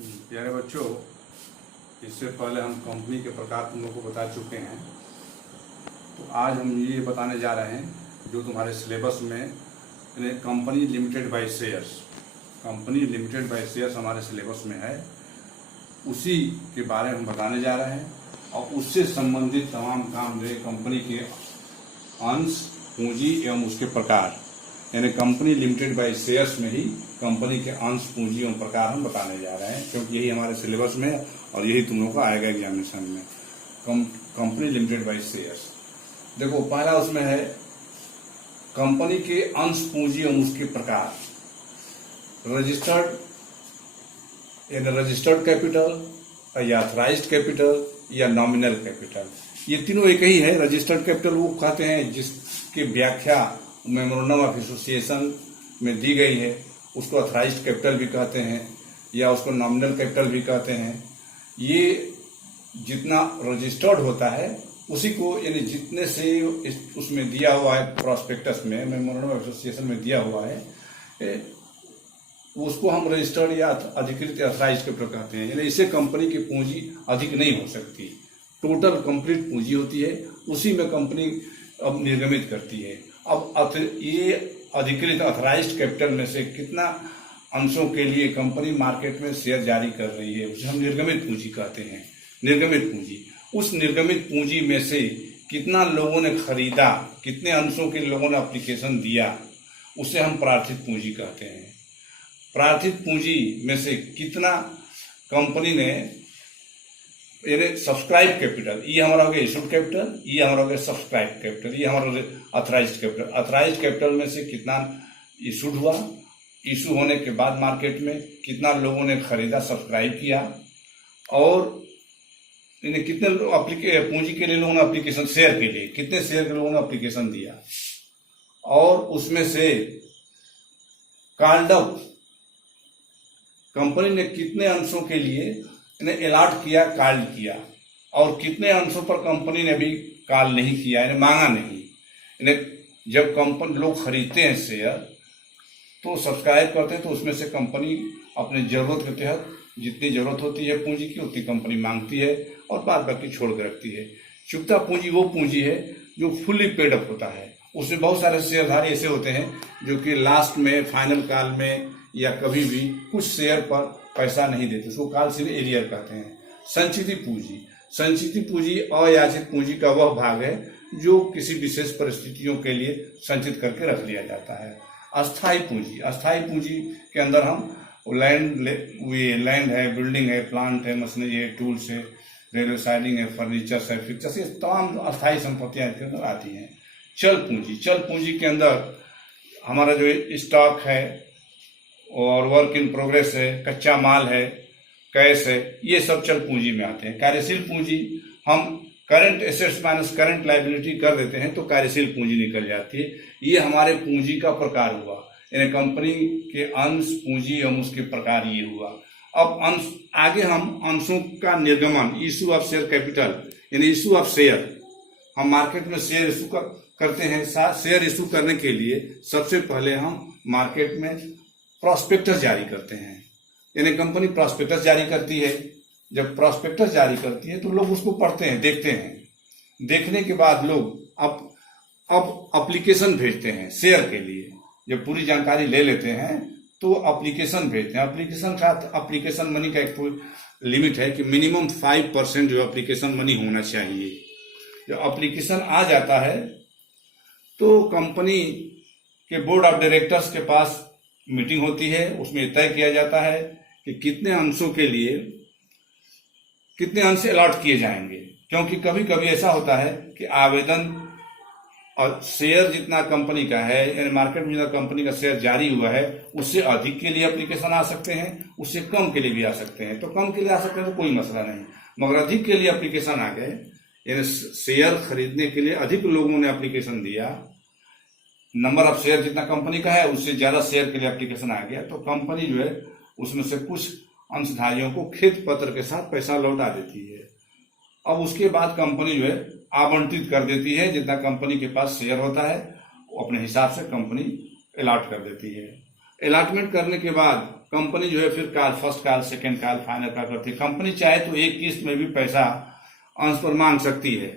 प्यारे बच्चों, इससे पहले हम कंपनी के प्रकार तुम लोग को बता चुके हैं। तो आज हम ये बताने जा रहे हैं जो तुम्हारे सिलेबस में company limited by shares, company limited by shares हमारे सिलेबस में है, उसी के बारे में हम बताने जा रहे हैं। और उससे संबंधित तमाम काम जो कंपनी के अंश, पूंजी एवं उसके प्रकार, यानी कंपनी लिमिटेड बाय शेयर्स में ही कंपनी के अंश, पूंजी एवं प्रकार हम बताने जा रहे हैं, क्योंकि यही हमारे सिलेबस में और यही तुम लोगों का आएगा एग्जामिनेशन में। कंपनी लिमिटेड बाय शेयर्स, देखो पहला उसमें है कंपनी के अंश, पूंजी एवं उसके प्रकार। रजिस्टर्ड यानी रजिस्टर्ड कैपिटल या ऑथराइज्ड कैपिटल या नॉमिनल कैपिटल, ये तीनों एक ही है। रजिस्टर्ड कैपिटल वो कहते हैं जिसकी व्याख्या मेमोरेंडम ऑफ एसोसिएशन में दी गई है, उसको ऑथराइज्ड कैपिटल भी कहते हैं या उसको नॉमिनल कैपिटल भी कहते हैं। ये जितना रजिस्टर्ड होता है उसी को, यानी जितने से उसमें दिया हुआ है प्रॉस्पेक्टस में, मेमोरेंडम ऑफ एसोसिएशन में दिया हुआ है, उसको हम रजिस्टर्ड या अधिकृत ऑथराइज्ड कैपिटल कहते हैं। यानी इससे कंपनी की पूंजी अधिक नहीं हो सकती, टोटल कंप्लीट पूंजी होती है, उसी में कंपनी अब निर्गमित करती है। अब ये अधिकृत ऑथराइज्ड कैपिटल में से कितना अंशों के लिए कंपनी मार्केट में शेयर जारी कर रही है, उसे हम निर्गमित पूंजी कहते हैं। निर्गमित पूंजी, उस निर्गमित पूंजी में से कितना लोगों ने खरीदा, कितने अंशों के लोगों ने एप्लीकेशन दिया, उसे हम प्रार्थित पूंजी कहते हैं। प्रार्थित पूंजी में से कितना कंपनी ने, यानी सब्सक्राइब कैपिटल, ये हमारा हो गया इशूड कैपिटल, ये हमारा हो गया सब्सक्राइब कैपिटल, ये हमारा ऑथराइज्ड कैपिटल। ऑथराइज्ड कैपिटल में से कितना इशूड हुआ, इशू होने के बाद मार्केट में कितना लोगों ने खरीदा, सब्सक्राइब किया, और इन्हें कितने पूंजी के लिए लोगों ने एप्लीकेशन, शेयर के लिए कितने शेयर के लोगों ने एप्लीकेशन दिया, और उसमें से कॉल्ड अप कंपनी ने कितने अंशों के लिए इन्हें अलॉट किया, कॉल किया, और कितने अंशों पर कंपनी ने अभी कॉल नहीं किया, इन्हें मांगा नहीं। इन्हें जब कंपनी लोग खरीदते हैं शेयर तो सब्सक्राइब करते हैं, तो उसमें से कंपनी अपने जरूरत के तहत जितनी जरूरत होती है पूंजी की उतनी कंपनी मांगती है और बाद बाकी छोड़ कर रखती है। चुकता पूंजी वो पूंजी है जो फुल्ली पेड अप होता है। उसमें बहुत सारे शेयरधारी ऐसे होते हैं जो कि लास्ट में, फाइनल कॉल में या कभी भी कुछ शेयर पर पैसा नहीं देते, उसको कॉल सिर्फ एरियर कहते हैं। संचित पूंजी, संचित पूंजी अयाचित पूंजी का वह भाग है जो किसी विशेष परिस्थितियों के लिए संचित करके रख लिया जाता है। अस्थायी पूंजी, अस्थायी पूंजी के अंदर हम लैंड है, बिल्डिंग है, प्लांट है, मशीनरी है, टूल्स है, रेलवे साइडिंग है, फर्नीचर है, फिक्चर्स, ये तमाम अस्थायी संपत्तियां इसके अंदर आती हैं। चल पूंजी, चल पूंजी के अंदर हमारा जो स्टॉक है और वर्क इन प्रोग्रेस है, कच्चा माल है, कैश है, ये सब चल पूंजी में आते हैं। कार्यशील पूंजी हम current assets minus current liability कर देते हैं तो कार्यशील पूंजी निकल जाती है। ये हमारे पूंजी का प्रकार हुआ, यानी कंपनी के अंश, पूंजी एवं उसके प्रकार ये हुआ। अब अंश, आगे हम अंशों का निर्गमन, इशू ऑफ शेयर कैपिटल, यानी इशू ऑफ शेयर, हम मार्केट में शेयर इशू करते हैं। शेयर इशू करने के लिए सबसे पहले हम मार्केट में प्रॉस्पेक्टस जारी करते हैं, यानी कंपनी प्रॉस्पेक्टस जारी करती है। जब प्रॉस्पेक्टस जारी करती है तो लोग उसको पढ़ते हैं, देखते हैं। देखने के बाद लोग अब एप्लीकेशन भेजते हैं शेयर के लिए। जब पूरी जानकारी ले लेते हैं तो एप्लीकेशन भेजते हैं। एप्लीकेशन मनी का एक लिमिट है कि मिनिमम 5% जो एप्लीकेशन मनी होना चाहिए। जब एप्लीकेशन आ जाता है तो कंपनी के बोर्ड ऑफ डायरेक्टर्स के पास मीटिंग होती है, उसमें तय किया जाता है कि कितने अंशों के लिए कितने अंश अलॉट किए जाएंगे। क्योंकि कभी कभी ऐसा होता है कि आवेदन और शेयर जितना कंपनी का है, यानी मार्केट में जितना कंपनी का शेयर जारी हुआ है, उससे अधिक के लिए एप्लीकेशन आ सकते हैं, उससे कम के लिए भी आ सकते हैं। तो कम के लिए आ सकते हैं तो कोई मसला नहीं, मगर अधिक के लिए एप्लीकेशन आ गए, यानी शेयर खरीदने के लिए अधिक लोगों ने एप्लीकेशन दिया, नंबर ऑफ शेयर जितना कंपनी का है उससे ज्यादा शेयर के लिए एप्लीकेशन आ गया, तो कंपनी जो है उसमें से कुछ अंशधारियों को खेत पत्र के साथ पैसा लौटा देती है। अब उसके बाद कंपनी जो है आवंटित कर देती है, जितना कंपनी के पास शेयर होता है वो अपने हिसाब से कंपनी अलॉट कर देती है। अलॉटमेंट करने के बाद कंपनी जो है फिर काल, फर्स्ट काल, सेकेंड काल, फाइनल काल करती है। कंपनी चाहे तो एक किस्त में भी पैसा अंश पर मांग सकती है,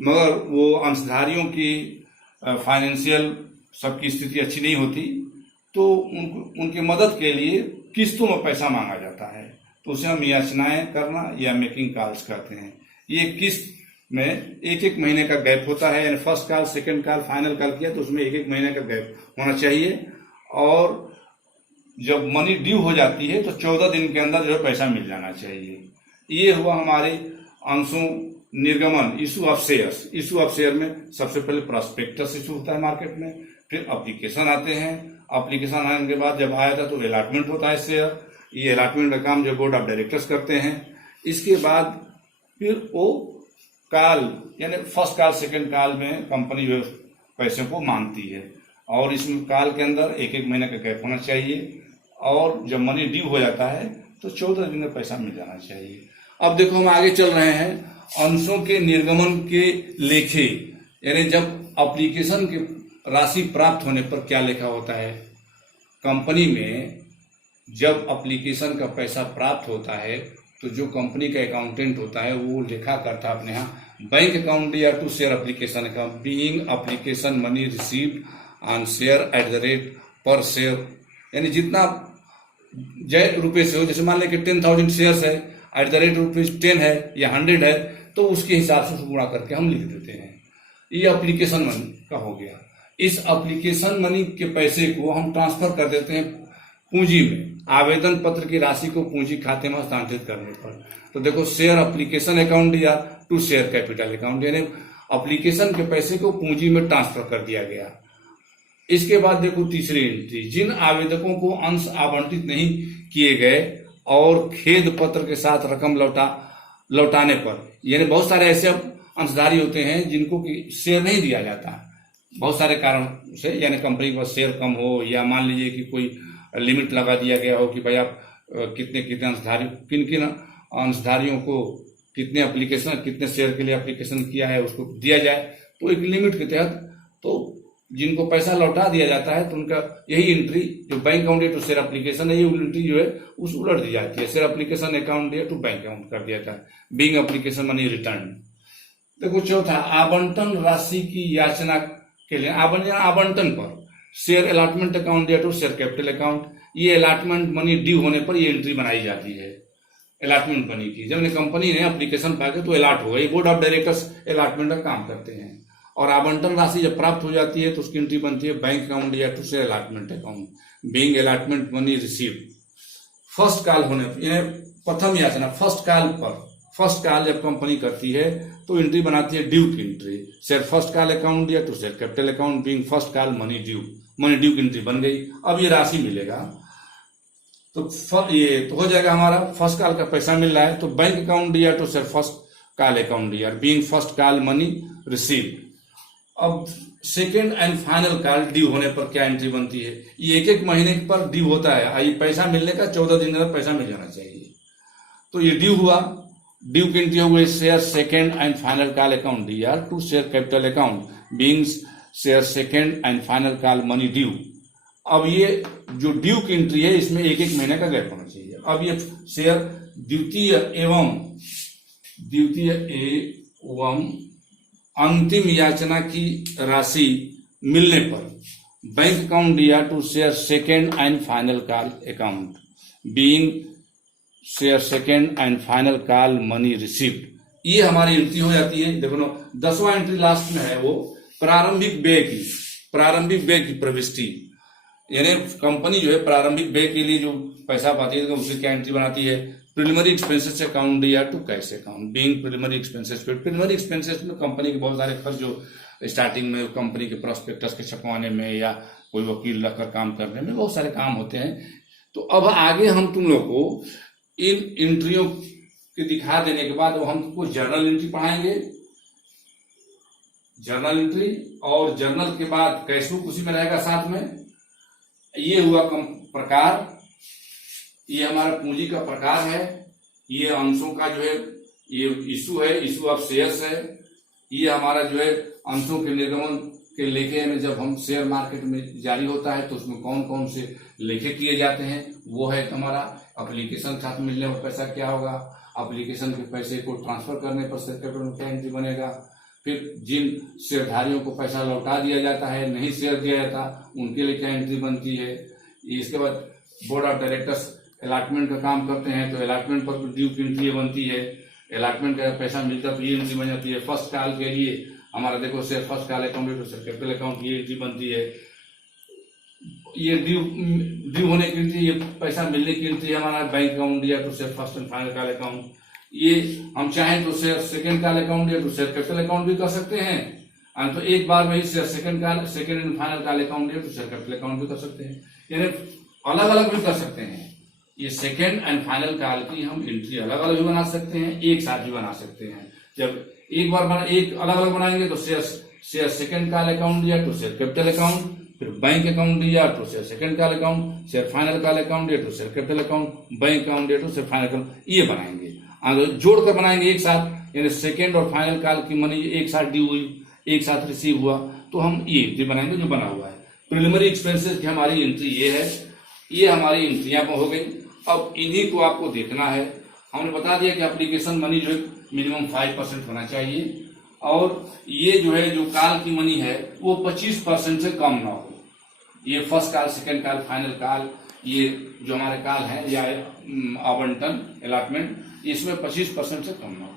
मगर वो अंशधारियों की फाइनेंशियल सबकी स्थिति अच्छी नहीं होती, तो उनकी मदद के लिए किस्तों में पैसा मांगा जाता है, तो उसे हम याचनाएं करना या मेकिंग कॉल्स कहते हैं। ये किस्त में एक एक महीने का गैप होता है, यानी first call, second call, final call किया तो उसमें एक एक महीने का गैप होना चाहिए, और जब मनी ड्यू हो जाती है तो 14 दिन के अंदर जो है पैसा मिल जाना चाहिए। ये हुआ हमारे अंशों निर्गमन, issue of shares. Issue of share में सबसे पहले प्रोस्पेक्टस इशू होता है मार्केट में, फिर एप्लीकेशन आते हैं, एप्लीकेशन आने के बाद जब आया था तो अलॉटमेंट होता है शेयर, ये अलॉटमेंट का काम जो बोर्ड ऑफ डायरेक्टर्स करते हैं। इसके बाद फिर वो काल, यानी फर्स्ट काल, सेकंड काल में कंपनी जो पैसे को मांगती है, और इसमें काल के अंदर एक एक महीने का गैप होना चाहिए, और जब मनी ड्यू हो जाता है तो 14 दिन में पैसा मिल जाना चाहिए। अब देखो हम आगे चल रहे हैं अंशों के निर्गमन के लेखे, यानी जब एप्लीकेशन की राशि प्राप्त होने पर क्या लिखा होता है। कंपनी में जब एप्लीकेशन का पैसा प्राप्त होता है तो जो कंपनी का अकाउंटेंट होता है वो लिखा करता है अपने यहाँ बैंक अकाउंट या to share application account being application money received on share at the rate पर शेयर, यानी जितना रुपये से हो, जैसे मान लें कि 10,000 शेयर्स है, एट द रेट ₹10 है या 100 है, तो उसके हिसाब से गुणा करके हम लिख देते हैं। ये एप्लीकेशन मनी का हो गया। इस एप्लीकेशन मनी के पैसे को हम ट्रांसफर कर देते हैं पूंजी में, आवेदन पत्र की राशि को पूंजी खाते में हस्तांतरित करने पर। तो देखो शेयर एप्लीकेशन अकाउंट या टू शेयर कैपिटल अकाउंट, यानी एप्लीकेशन के पैसे को पूंजी में ट्रांसफर कर दिया गया। इसके बाद देखो तीसरी एंट्री, जिन आवेदकों को अंश आवंटित नहीं किए गए और खेद पत्र के साथ रकम लौटाने पर, यानी बहुत सारे ऐसे अंशधारी होते हैं जिनको कि शेयर नहीं दिया जाता बहुत सारे कारण से, यानी कंपनी के पास शेयर कम हो, या मान लीजिए कि कोई लिमिट लगा दिया गया हो कि भाई आप कितने कितने अंशधारी, किन किन अंशधारियों को कितने एप्लीकेशन, कितने शेयर के लिए एप्लीकेशन किया है उसको दिया जाए, तो एक लिमिट के तहत तो जिनको पैसा लौटा दिया जाता है तो उनका यही एंट्री जो bank account to share application है, ये एंट्री जो है उस उलट दी जाती है, share application account to bank account कर दिया जाता है, बीइंग एप्लीकेशन मनी रिटर्न। देखो चौथा, आवंटन राशि की याचना के लिए आवंटन पर शेयर अलॉटमेंट अकाउंट या टू शेयर कैपिटल अकाउंट, ये अलॉटमेंट मनी ड्यू होने पर ये एंट्री बनाई जाती है अलॉटमेंट मनी की। जब कंपनी ने एप्लीकेशन पाके तो अलॉट हो गई, बोर्ड ऑफ डायरेक्टर्स अलॉटमेंट का काम करते हैं, और आवंटन राशि जब प्राप्त हो जाती है तो उसकी एंट्री बनती है बैंक अकाउंट या to share allotment account, being allotment money received. First call होने पर, प्रथम याचना फर्स्ट कॉल पर, फर्स्ट कॉल जब कंपनी करती है तो एंट्री बनाती है ड्यू की entry, share first call account या to share capital account being first call money due, money due की एंट्री बन गई। अब ये राशि मिलेगा तो ये तो हो जाएगा हमारा फर्स्ट कॉल का पैसा मिल रहा है, तो बैंक अकाउंट या to share first call account या being first call money received. अब second and final call due होने पर क्या एंट्री बनती है, ये एक एक महीने पर ड्यू होता है, ये पैसा मिलने का 14 दिन में पैसा मिल जाना चाहिए, तो ये ड्यू हुआ, ड्यू की एंट्री हुई share second and final call account या to share capital account being share second and final call money due. अब ये जो ड्यू की एंट्री है इसमें एक एक महीने का गैप होना चाहिए। अब ये शेयर द्वितीय एवं अंतिम याचना की राशि मिलने पर बैंक अकाउंट या to share second and final call account being share second and final call money received, ये हमारी एंट्री हो जाती है। देखो ना 10वां एंट्री लास्ट में है, वो प्रारंभिक व्यय की प्रविष्टि, यानी कंपनी जो है प्रारंभिक व्यय के लिए जो पैसा पाती है तो उसकी क्या एंट्री बनाती है, प्रिलिमिनरी एक्सपेंसेस अकाउंट या to cash account being preliminary expenses. Preliminary expenses में कंपनी के बहुत सारे खर्च जो स्टार्टिंग में कंपनी के प्रोस्पेक्टस के छपवाने में या कोई वकील रखकर काम करने में बहुत सारे काम होते हैं। तो अब आगे हम तुम लोग को इन एंट्रियों के दिखा देने के बाद हम तुमको जर्नल एंट्री पढ़ाएंगे, जर्नल एंट्री, और जर्नल के बाद कैश बुक उसी में रहेगा साथ में। ये हुआ प्रकार, ये हमारा पूंजी का प्रकार है, ये अंशों का जो है ये इशू है, इशू ऑफ शेयर्स है, ये हमारा जो है अंशों के निर्गमन के लेखे में जब हम शेयर मार्केट में जारी होता है तो उसमें कौन कौन से लिखित किए जाते हैं, वो है हमारा एप्लीकेशन के साथ मिलने पर पैसा क्या होगा, एप्लीकेशन के पैसे को ट्रांसफर करने पर शेयर कैपिटल में क्या एंट्री बनेगा, फिर जिन शेयरधारियों को पैसा लौटा दिया जाता है, नहीं शेयर दिया जाता, उनके लिए क्या एंट्री बनती है। इसके बाद बोर्ड ऑफ डायरेक्टर्स अलॉटमेंट का काम करते हैं, तो अलॉटमेंट पर ड्यू की एंट्री बनती है, अलॉटमेंट का पैसा मिलता है तो ये एंट्री बन जाती है। फर्स्ट कॉल के लिए हमारा देखो शेयर फर्स्ट कॉल अकाउंट तो शेयर कैपिटल अकाउंट की एंट्री बनती है। ये ड्यू होने की एंट्री, ये पैसा मिलने की एंट्री हमारा बैंक अकाउंट या तो share first and final call account. ये हम चाहें तो शेयर सेकंड कॉल अकाउंट या तो शेयर कैपिटल अकाउंट भी कर सकते हैं, तो एक बार में ही share second and final call account या तो शेयर कैपिटल अकाउंट भी कर सकते हैं, यानी अलग अलग भी कर सकते हैं। ये सेकंड एंड फाइनल कॉल की हम एंट्री अलग अलग भी बना सकते हैं, एक साथ भी बना सकते हैं। जब एक बार एक अलग अलग बनाएंगे तो शेयर सेकंड कॉल अकाउंट या तो शेयर कैपिटल अकाउंट, फिर बैंक अकाउंट या तो share second call account, share final call account या तो share capital account, bank account या तो शेयर फाइनल अकाउंट, ये बनाएंगे। अगर जोड़कर बनाएंगे एक साथ, यानी सेकंड और फाइनल कॉल की मनी एक साथ ड्यू हुई, एक साथ रिसीव हुआ, तो हम ये एंट्री बनाएंगे जो बना हुआ है। प्रिलिमिनरी एक्सपेंसेस की हमारी एंट्री ये है, ये हमारी एंट्रियां हो गई। अब इन्हीं को आपको देखना है। हमने बता दिया कि एप्लीकेशन मनी जो है मिनिमम 5% होना चाहिए, और ये जो है जो कॉल की मनी है वो 25% से कम ना हो। ये first call, second call, final call, ये जो हमारे कॉल है या आवंटन अलॉटमेंट, इसमें 25% से कम ना हो।